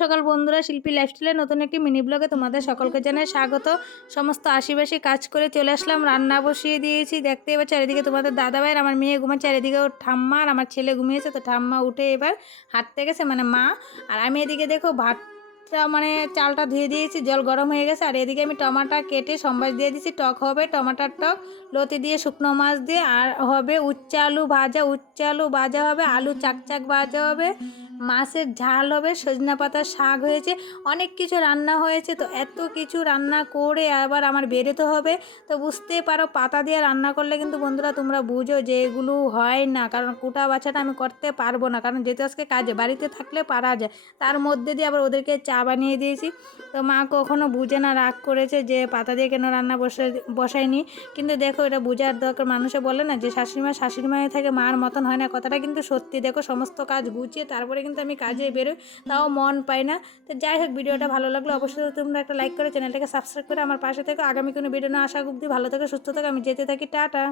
সকাল বন্ধুরা, শিল্পী লাইফস্টাইলের নতুন একটি মিনি ব্লগে তোমাদের সকলকে জানাই স্বাগত। সমস্ত আশিবাসী কাজ করে চলে আসলাম, রান্না বসিয়ে দিয়েছি। দেখতেই পাচ্ছি চারিদিকে তোমাদের দাদাভাইয়ের, আমার মেয়ে ঘুমাচ্ছে, চারিদিকে ওর ঠাম্মা আর আমার ছেলে ঘুমিয়েছে। তো ঠাম্মা উঠে এবার হাঁটতে গেছে, মানে মা। আর আমি এদিকে দেখো ভাতটা মানে চালটা ধুয়ে দিয়েছি, জল গরম হয়ে গেছে। আর এদিকে আমি টমাটো কেটে সম্বাস দিয়ে দিয়েছি, টক হবে টমাটার টক, লতি দিয়ে শুকনো মাছ দিয়ে। আর হবে উচ্ছে আলু ভাজা হবে, আলু চাকচাক ভাজা হবে, মাছের ঝাল হবে, সজনা পাতার শাক হয়েছে, অনেক কিছু রান্না হয়েছে। তো এত কিছু রান্না করে আবার আমার বেরোতে হবে। তো বুঝতে পারো পাতা দিয়ে রান্না করলে কিন্তু বন্ধুরা তোমরা বুঝো যে এগুলো হয় না, কারণ কুটা বাছাটা আমি করতে পারবো না, কারণ যেহেতু আজকে কাজে বাড়িতে থাকলে পারা যায়। তার মধ্যে দিয়ে আবার ওদেরকে চা বানিয়ে দিয়েছি। তো মা কখনো বুঝে না, রাগ করেছে যে পাতা দিয়ে কেন রান্না বসায়নি। কিন্তু দেখো এটা বোঝার দরকার। মানুষে বলে না যে শাশুড়ি মায়ের থেকে মার মতন হয় না, কথাটা কিন্তু সত্যি। দেখো সমস্ত কাজ গুছিয়ে তারপরে কিন্তু আমি কাজে বেরোই, তাও মন পাই না। তো যাই হোক, ভিডিওটা ভালো লাগলো অবশ্যই তোমরা একটা লাইক করে চ্যানেলটাকে সাবস্ক্রাইব করে আমার পাশে থেকে। আগামী কোনো ভিডিও না আসা অবধি ভালো থেকে সুস্থ থেকে আমি যেতে থাকি। টাটা।